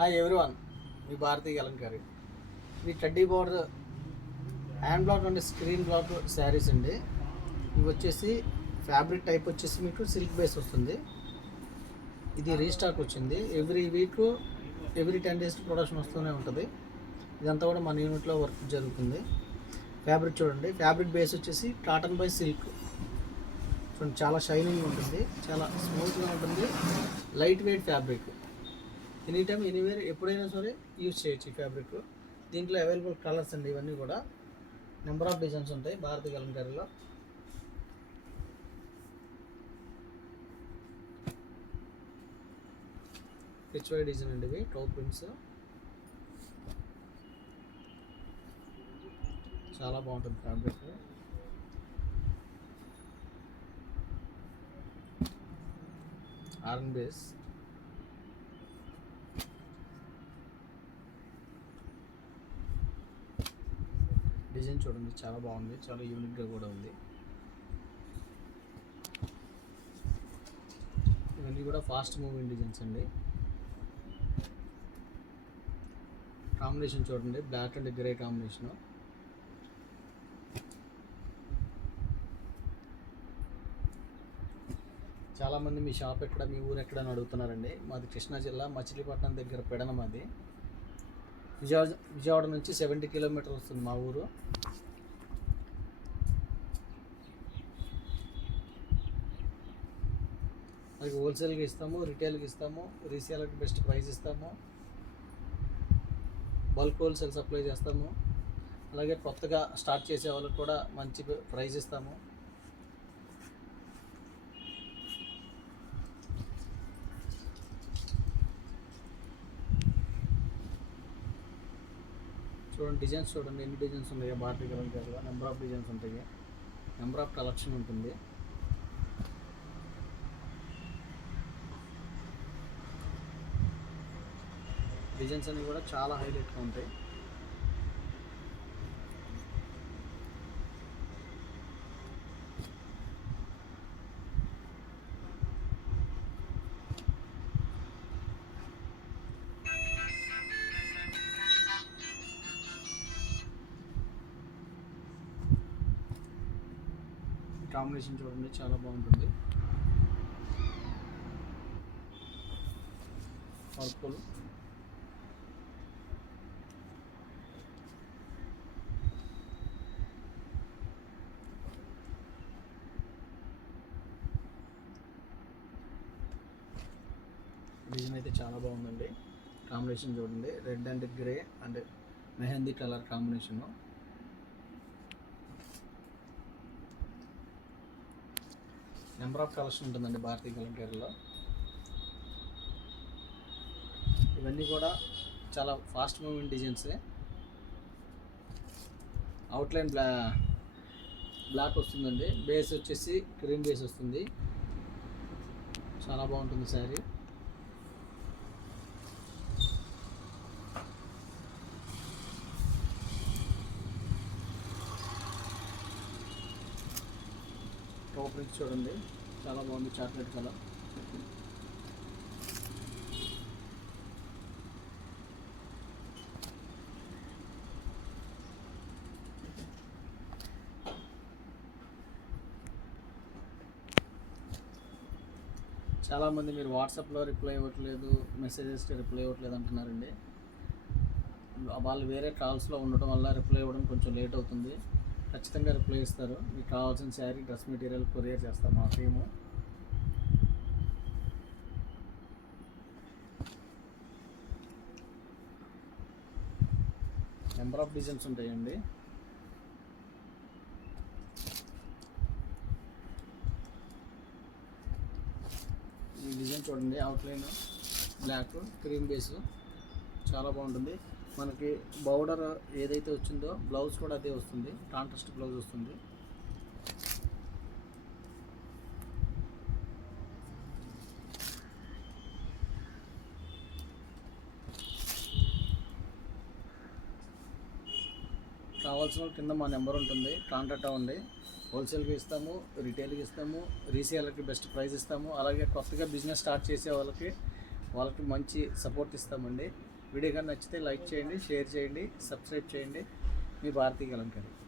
Hi everyone, మీ భారతీయ అలంకారి. ఇవి టడ్డీ border hand block and screen block saris అండి. ఇవి వచ్చేసి ఫ్యాబ్రిక్ టైప్ వచ్చేసి మీకు సిల్క్ బేస్ వస్తుంది. ఇది రీస్టాక్ వచ్చింది. Every week every 10 days production వస్తూనే ఉంటుంది. ఇదంతా కూడా మన యూనిట్లో వర్క్ జరుగుతుంది. ఫ్యాబ్రిక్ చూడండి, ఫ్యాబ్రిక్ బేస్ వచ్చేసి కాటన్ బై సిల్క్ చూడండి, చాలా షైనింగ్ ఉంటుంది, చాలా స్మూత్గా ఉంటుంది, light weight fabric. Any time anywhere ఎప్పుడైనా సరే యూజ్ చేయొచ్చు ఈ ఫ్యాబ్రిక్. దీంట్లో అవైలబుల్ కలర్స్ అండి. ఇవన్నీ కూడా నెంబర్ ఆఫ్ డిజైన్స్ ఉంటాయి భారతీయ కలంకారీలో. హెచ్వై డిజైన్ అండి, ఇవి టౌ ప్రింట్స్ చాలా బాగుంటుంది ఫ్యాబ్రిక్. ఆర్ఎన్ బేస్ డిజైన్ చూడండి, చాలా బాగుంది, చాలా యూనిక్గా కూడా ఉంది. ఇవన్నీ కూడా ఫాస్ట్ మూవింగ్ డిజైన్స్ అండి. కాంబినేషన్ చూడండి, బ్లాక్ అండ్ గ్రే కాంబినేషన్. చాలామంది మీ షాప్ ఎక్కడ, మీ ఊరు ఎక్కడ అని అడుగుతున్నారండి. మాది కృష్ణా జిల్లా మచిలీపట్నం దగ్గర పెడన. మాది విజయవాడ నుంచి 70 kilometers వస్తుంది మా ఊరు. అది హోల్సేల్కి ఇస్తాము, రిటైల్కి ఇస్తాము, రీసేలర్కి బెస్ట్ ప్రైస్ ఇస్తాము, బల్క్ హోల్సేల్ సప్లై చేస్తాము. అలాగే కొత్తగా స్టార్ట్ చేసే వాళ్ళకి కూడా మంచి ప్రైస్ ఇస్తాము. చూడండి, డిజైన్స్ చూడండి, ఎన్ని డిజైన్స్ ఉన్నాయో భారతీయ కలంకారీలో. నెంబర్ ఆఫ్ డిజైన్స్ ఉంటాయి, నెంబర్ ఆఫ్ కలెక్షన్ ఉంటుంది. డిజైన్స్ అన్నీ కూడా చాలా హైలైట్గా ఉంటాయి. కాంబినేషన్ చూడండి, చాలా బాగుంటుంది. పర్పుల్, డిజైన్ అయితే చాలా బాగుందండి. కాంబినేషన్ చూడండి, red and grey and mehndi colour combination. Number of collection ఉంటుందండి భారతీయ కలంకారీలో. ఇవన్నీ కూడా చాలా ఫాస్ట్ మూవింగ్ డిజైన్సే. అవుట్లైన్ బ్లాక్ వస్తుందండి, బేస్ వచ్చేసి క్రీమ్ బేస్ వస్తుంది. చాలా బాగుంటుంది శారీ. టాప్ ప్రింట్స్ చూడండి, చాలా బాగుంది, చాక్లెట్ కలర్. చాలామంది మీరు వాట్సాప్లో రిప్లై ఇవ్వట్లేదు, మెసేజెస్కి రిప్లై ఇవ్వట్లేదు అంటున్నారండి. వాళ్ళు వేరే కాల్స్లో ఉండటం వల్ల రిప్లై ఇవ్వడం కొంచెం లేట్ అవుతుంది. ఖచ్చితంగా రిప్లై ఇస్తారు. మీకు కావాల్సిన శారీ, డ్రెస్ మెటీరియల్ కొరియర్ చేస్తాం మా టీము. నెంబర్ ఆఫ్ డిజైన్స్ ఉంటాయండి. ఈ డిజైన్ చూడండి, అవుట్లైన్ బ్లాక్ క్రీమ్ బేస్ చాలా బాగుంటుంది. మనకి బౌడర్ ఏదైతే వచ్చిందో బ్లౌజ్ కూడా అదే వస్తుంది, కాంట్రాస్ట్ బ్లౌజ్ వస్తుంది. కావాల్సిన కింద మా నెంబర్ ఉంటుంది, కాంటాక్ట్ అవ్వండి. హోల్సేల్కి ఇస్తాము, రిటైల్కి ఇస్తాము, రీసేలర్కి బెస్ట్ ప్రైస్ ఇస్తాము. అలాగే కొత్తగా బిజినెస్ స్టార్ట్ చేసే వాళ్ళకి వాళ్ళకి మంచి సపోర్ట్ ఇస్తామండి. వీడియో కానీ నచ్చితే లైక్ చేయండి, షేర్ చేయండి, సబ్స్క్రైబ్ చేయండి. మీ భారతీయ కలంకారీ.